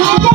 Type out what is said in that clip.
হাজার